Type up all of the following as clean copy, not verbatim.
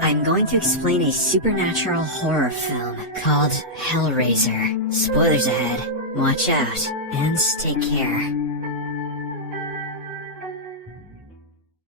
I'm going to explain a supernatural horror film called Hellraiser. Spoilers ahead. Watch out, and take care.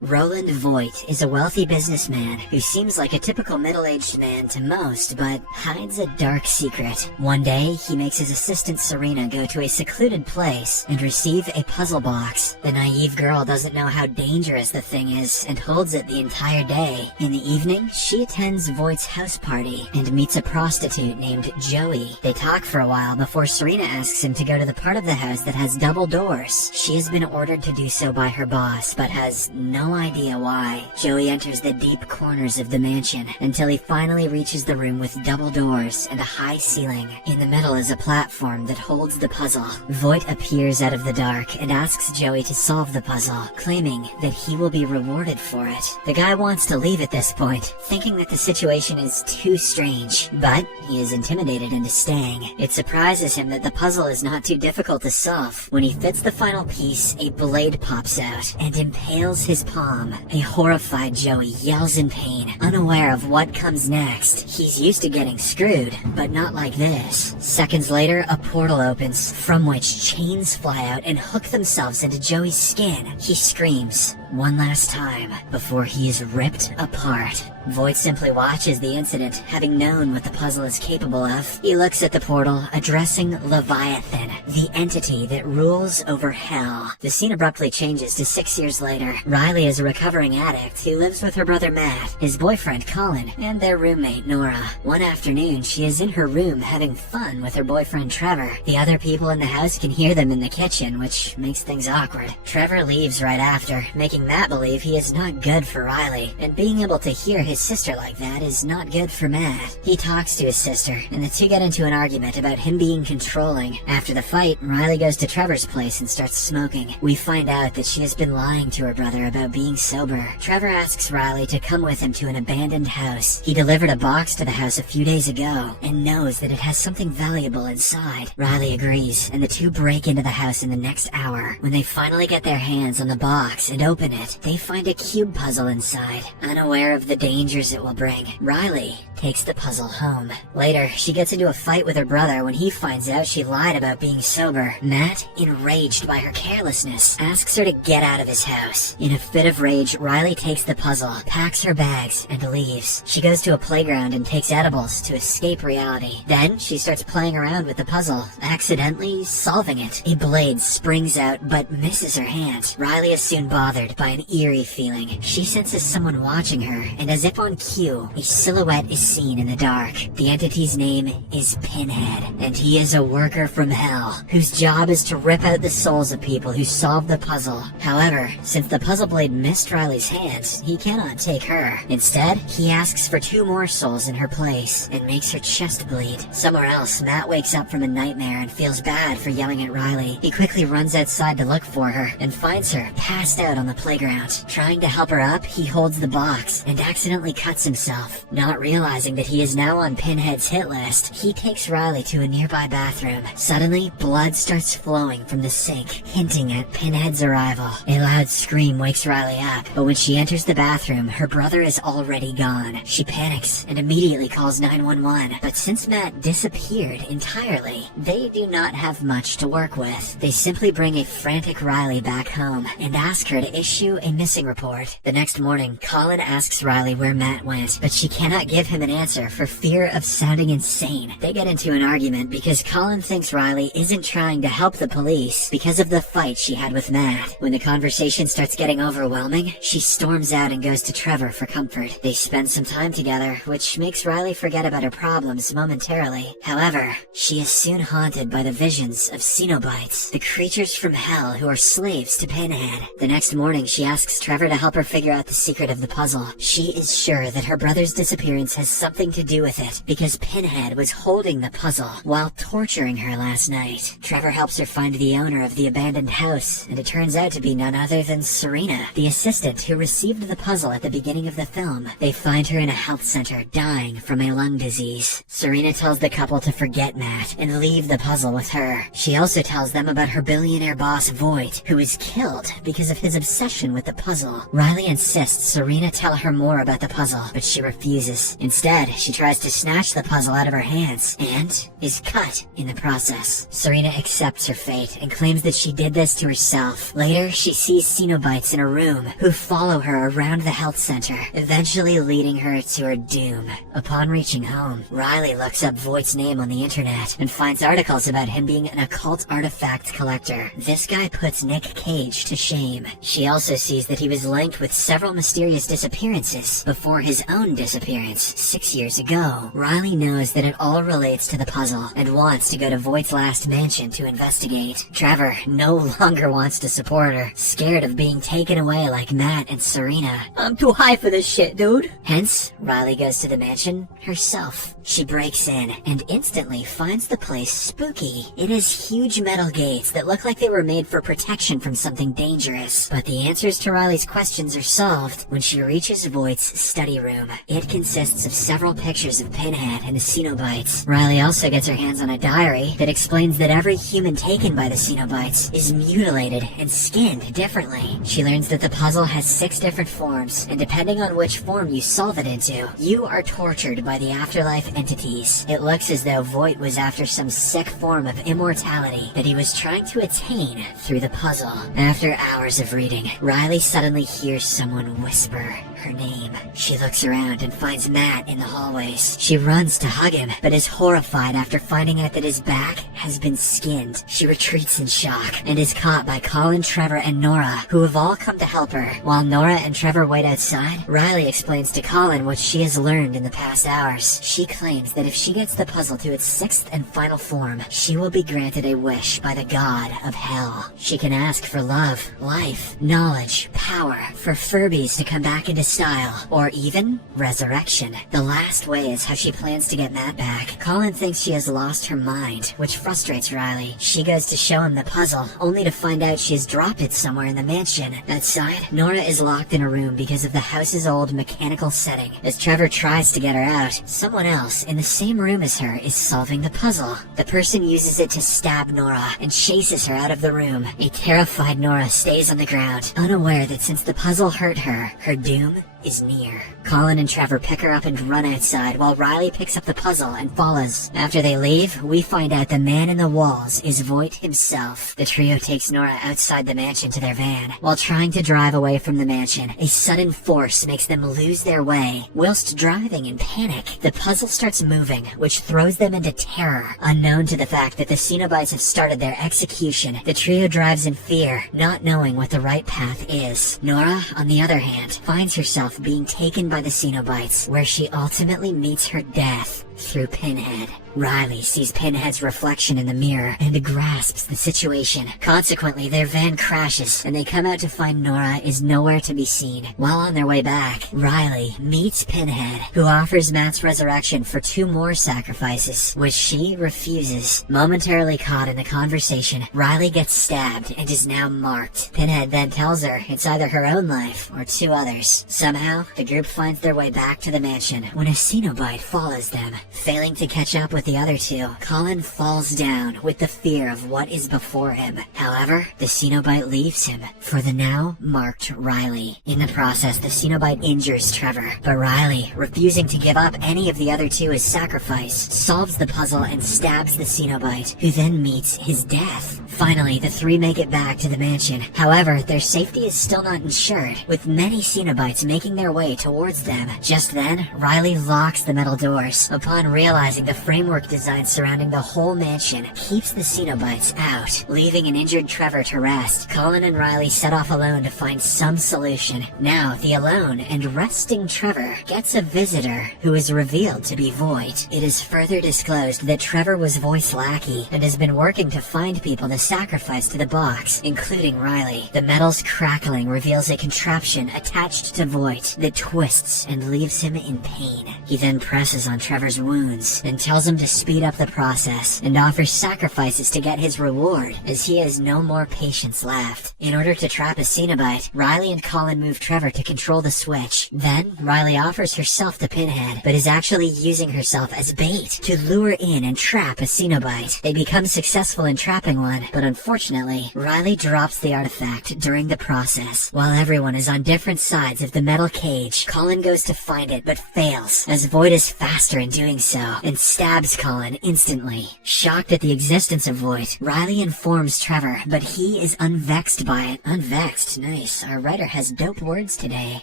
Roland Voigt is a wealthy businessman who seems like a typical middle-aged man to most, but hides a dark secret. One day, he makes his assistant Serena go to a secluded place and receive a puzzle box. The naive girl doesn't know how dangerous the thing is and holds it the entire day. In the evening, she attends Voigt's house party and meets a prostitute named Joey. They talk for a while before Serena asks him to go to the part of the house that has double doors. She has been ordered to do so by her boss, but has no idea why. Joey enters the deep corners of the mansion until he finally reaches the room with double doors and a high ceiling. In the middle is a platform that holds the puzzle. Voight appears out of the dark and asks Joey to solve the puzzle, claiming that he will be rewarded for it. The guy wants to leave at this point, thinking that the situation is too strange, but he is intimidated into staying. It surprises him that the puzzle is not too difficult to solve. When he fits the final piece, a blade pops out and impales his palm. A horrified Joey yells in pain, unaware of what comes next. He's used to getting screwed, but not like this. Seconds later, a portal opens, from which chains fly out and hook themselves into Joey's skin. He screams one last time before he is ripped apart. Voight simply watches the incident, having known what the puzzle is capable of. He looks at the portal, addressing Leviathan, the entity that rules over hell. The scene abruptly changes to 6 years later. Riley is a recovering addict who lives with her brother Matt, his boyfriend Colin, and their roommate Nora. One afternoon, she is in her room having fun with her boyfriend Trevor. The other people in the house can hear them in the kitchen, which makes things awkward. Trevor leaves right after, making Matt believe he is not good for Riley, and being able to hear his sister like that is not good for Matt. He talks to his sister, and the two get into an argument about him being controlling. After the fight, Riley goes to Trevor's place and starts smoking. We find out that she has been lying to her brother about being sober. Trevor asks Riley to come with him to an abandoned house. He delivered a box to the house a few days ago, and knows that it has something valuable inside. Riley agrees, and the two break into the house in the next hour. When they finally get their hands on the box and open it, they find a cube puzzle inside. Unaware of the dangers it will bring, Riley takes the puzzle home. Later, she gets into a fight with her brother when he finds out she lied about being sober. Matt, enraged by her carelessness, asks her to get out of his house. In a fit of rage, Riley takes the puzzle, packs her bags, and leaves. She goes to a playground and takes edibles to escape reality. Then, she starts playing around with the puzzle, accidentally solving it. A blade springs out but misses her hand. Riley is soon bothered by an eerie feeling. She senses someone watching her, and as if on cue, a silhouette is seen in the dark. The entity's name is Pinhead, and he is a worker from hell, whose job is to rip out the souls of people who solve the puzzle. However, since the puzzle blade missed Riley's hands, he cannot take her. Instead, he asks for 2 more souls in her place, and makes her chest bleed. Somewhere else, Matt wakes up from a nightmare and feels bad for yelling at Riley. He quickly runs outside to look for her, and finds her passed out on the playground. Trying to help her up, he holds the box, and accidentally cuts himself. Not realizing that he is now on Pinhead's hit list, he takes Riley to a nearby bathroom. Suddenly, blood starts flowing from the sink, hinting at Pinhead's arrival. A loud scream wakes Riley up, but when she enters the bathroom, her brother is already gone. She panics and immediately calls 911, but since Matt disappeared entirely, they do not have much to work with. They simply bring a frantic Riley back home and ask her to issue a missing report. The next morning, Colin asks Riley where Matt went, but she cannot give him an answer for fear of sounding insane. They get into an argument because Colin thinks Riley isn't trying to help the police because of the fight she had with Matt. When the conversation starts getting overwhelming, she storms out and goes to Trevor for comfort. They spend some time together, which makes Riley forget about her problems momentarily. However, she is soon haunted by the visions of Cenobites, the creatures from hell who are slaves to Pinhead. The next morning, she asks Trevor to help her figure out the secret of the puzzle. She is sure that her brother's disappearance has something to do with it, because Pinhead was holding the puzzle while torturing her last night. Trevor helps her find the owner of the abandoned house, and it turns out to be none other than Serena, the assistant who received the puzzle at the beginning of the film. They find her in a health center, dying from a lung disease. Serena tells the couple to forget Matt and leave the puzzle with her. She also tells them about her billionaire boss Voight, who was killed because of his obsession with the puzzle. Riley insists Serena tell her more about the puzzle, but she refuses. Instead, she tries to snatch the puzzle out of her hands and is cut in the process. Serena accepts her fate and claims that she did this to herself. Later, she sees Cenobites in a room who follow her around the health center, eventually leading her to her doom. Upon reaching home, Riley looks up Voight's name on the internet and finds articles about him being an occult artifact collector. This guy puts Nick Cage to shame. She also sees that he was linked with several mysterious disappearances before his own disappearance 6 years ago. Riley knows that it all relates to the puzzle and wants to go to Voight's last mansion to investigate. Trevor no longer wants to support her, scared of being taken away like Matt and Serena. "I'm too high for this shit, dude." Hence, Riley goes to the mansion herself. She breaks in and instantly finds the place spooky. It has huge metal gates that look like they were made for protection from something dangerous. But the answers to Riley's questions are solved when she reaches Voight's study room. It consists of several pictures of Pinhead and the Cenobites. Riley also gets her hands on a diary that explains that every human taken by the Cenobites is mutilated and skinned differently. She learns that the puzzle has 6 different forms, and depending on which form you solve it into, you are tortured by the afterlife entities. It looks as though Voight was after some sick form of immortality that he was trying to attain through the puzzle. After hours of reading, Riley suddenly hears someone whisper her name. She looks around and finds Matt in the hallways. She runs to hug him, but is horrified after finding out that his back has been skinned. She retreats in shock and is caught by Colin, Trevor, and Nora, who have all come to help her. While Nora and Trevor wait outside, Riley explains to Colin what she has learned in the past hours. She claims that if she gets the puzzle to its 6th and final form, she will be granted a wish by the god of hell. She can ask for love, life, knowledge, power, for Furbies to come back into style, or even resurrection. The last way is how she plans to get Matt back. Colin thinks she has lost her mind, which frustrates Riley. She goes to show him the puzzle, only to find out she has dropped it somewhere in the mansion. Outside, Nora is locked in a room because of the house's old mechanical setting. As Trevor tries to get her out, someone else in the same room as her is solving the puzzle. The person uses it to stab Nora and chases her out of the room. A terrified Nora stays on the ground, unaware that since the puzzle hurt her, her doom is near. Colin and Trevor pick her up and run outside while Riley picks up the puzzle and follows. After they leave, we find out the man in the walls is Voight himself. The trio takes Nora outside the mansion to their van. While trying to drive away from the mansion, a sudden force makes them lose their way. Whilst driving in panic, the puzzle starts moving, which throws them into terror. Unknown to the fact that the Cenobites have started their execution, the trio drives in fear, not knowing what the right path is. Nora, on the other hand, finds herself being taken by the Cenobites, where she ultimately meets her death through Pinhead. Riley sees Pinhead's reflection in the mirror and grasps the situation. Consequently, their van crashes, and they come out to find Nora is nowhere to be seen. While on their way back, Riley meets Pinhead, who offers Matt's resurrection for 2 more sacrifices, which she refuses. Momentarily caught in the conversation, Riley gets stabbed and is now marked. Pinhead then tells her it's either her own life or 2 others. Somehow, the group finds their way back to the mansion when a Cenobite follows them. Failing to catch up with the other 2, Colin falls down with the fear of what is before him. However, the Cenobite leaves him for the now marked Riley. In the process, the Cenobite injures Trevor, but Riley, refusing to give up any of the other 2 as sacrifice, solves the puzzle and stabs the Cenobite, who then meets his death. Finally, the 3 make it back to the mansion. However, their safety is still not ensured, with many Cenobites making their way towards them. Just then, Riley locks the metal doors. Upon realizing the framework design surrounding the whole mansion keeps the Cenobites out, leaving an injured Trevor to rest, Colin and Riley set off alone to find some solution. Now, the alone and resting Trevor gets a visitor who is revealed to be Voight. It is further disclosed that Trevor was Voight's lackey and has been working to find people to sacrificed to the box, including Riley. The metal's crackling reveals a contraption attached to Voight that twists and leaves him in pain. He then presses on Trevor's wounds and tells him to speed up the process and offers sacrifices to get his reward, as he has no more patience left. In order to trap a Cenobite, Riley and Colin move Trevor to control the switch. Then, Riley offers herself to Pinhead, but is actually using herself as bait to lure in and trap a Cenobite. They become successful in trapping one, but unfortunately, Riley drops the artifact during the process. While everyone is on different sides of the metal cage, Colin goes to find it but fails, as Voight is faster in doing so, and stabs Colin instantly. Shocked at the existence of Voight, Riley informs Trevor, but he is unvexed by it. Unvexed, nice. Our writer has dope words today.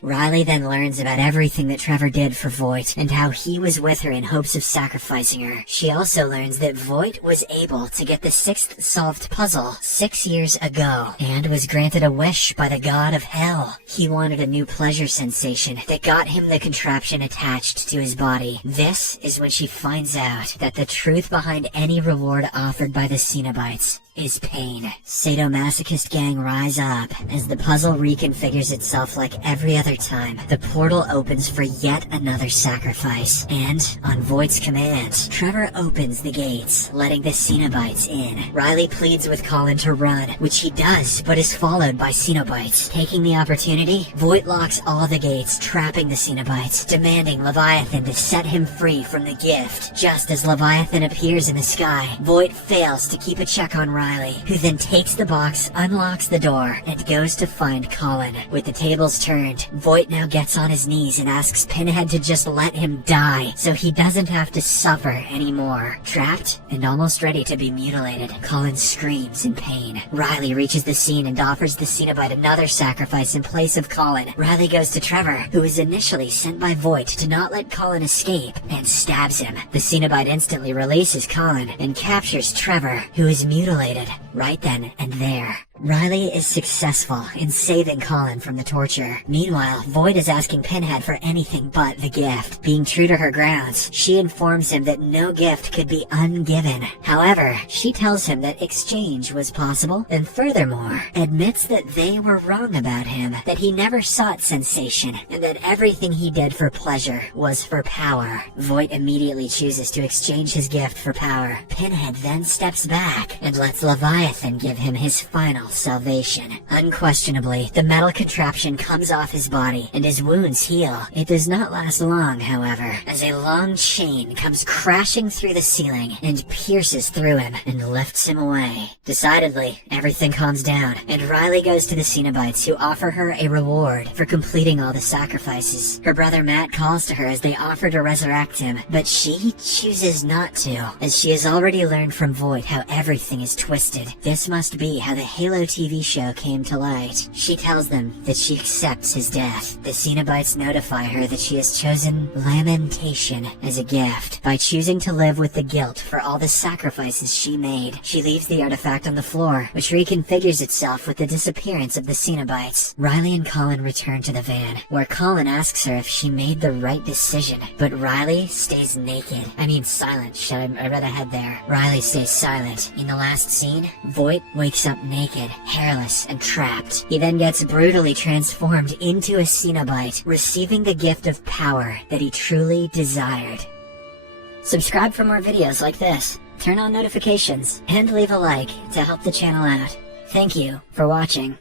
Riley then learns about everything that Trevor did for Voight, and how he was with her in hopes of sacrificing her. She also learns that Voight was able to get the 6th solved puzzle 6 years ago, and was granted a wish by the god of hell. He wanted a new pleasure sensation that got him the contraption attached to his body. This is when she finds out that the truth behind any reward offered by the Cenobites is pain. Sadomasochist gang rise up. As the puzzle reconfigures itself like every other time, the portal opens for yet another sacrifice. And, on Voight's command, Trevor opens the gates, letting the Cenobites in. Riley pleads with Colin to run, which he does, but is followed by Cenobites. Taking the opportunity, Voight locks all the gates, trapping the Cenobites, demanding Leviathan to set him free from the gift. Just as Leviathan appears in the sky, Voight fails to keep a check on Riley, who then takes the box, unlocks the door, and goes to find Colin. With the tables turned, Voight now gets on his knees and asks Pinhead to just let him die, so he doesn't have to suffer anymore. Trapped and almost ready to be mutilated, Colin screams in pain. Riley reaches the scene and offers the Cenobite another sacrifice in place of Colin. Riley goes to Trevor, who is initially sent by Voight to not let Colin escape, and stabs him. The Cenobite instantly releases Colin and captures Trevor, who is mutilated right then and there. Riley is successful in saving Colin from the torture. Meanwhile, Voight is asking Pinhead for anything but the gift. Being true to her grounds, she informs him that no gift could be ungiven. However, she tells him that exchange was possible, and furthermore, admits that they were wrong about him, that he never sought sensation, and that everything he did for pleasure was for power. Voight immediately chooses to exchange his gift for power. Pinhead then steps back and lets Leviathan give him his final salvation. Unquestionably, the metal contraption comes off his body and his wounds heal. It does not last long, however, as a long chain comes crashing through the ceiling and pierces through him and lifts him away. Decidedly, everything calms down, and Riley goes to the Cenobites, who offer her a reward for completing all the sacrifices. Her brother Matt calls to her as they offer to resurrect him, but she chooses not to, as she has already learned from Voight how everything is twisted. This must be how the Halo TV show came to light. She tells them that she accepts his death. The Cenobites notify her that she has chosen lamentation as a gift. By choosing to live with the guilt for all the sacrifices she made, she leaves the artifact on the floor, which reconfigures itself with the disappearance of the Cenobites. Riley and Colin return to the van, where Colin asks her if she made the right decision, but Riley stays naked. Silent. I read ahead there. Riley stays silent. In the last scene, Voight wakes up naked, hairless, and trapped. He then gets brutally transformed into a Cenobite, receiving the gift of power that he truly desired. Subscribe for more videos like this, turn on notifications, and leave a like to help the channel out. Thank you for watching.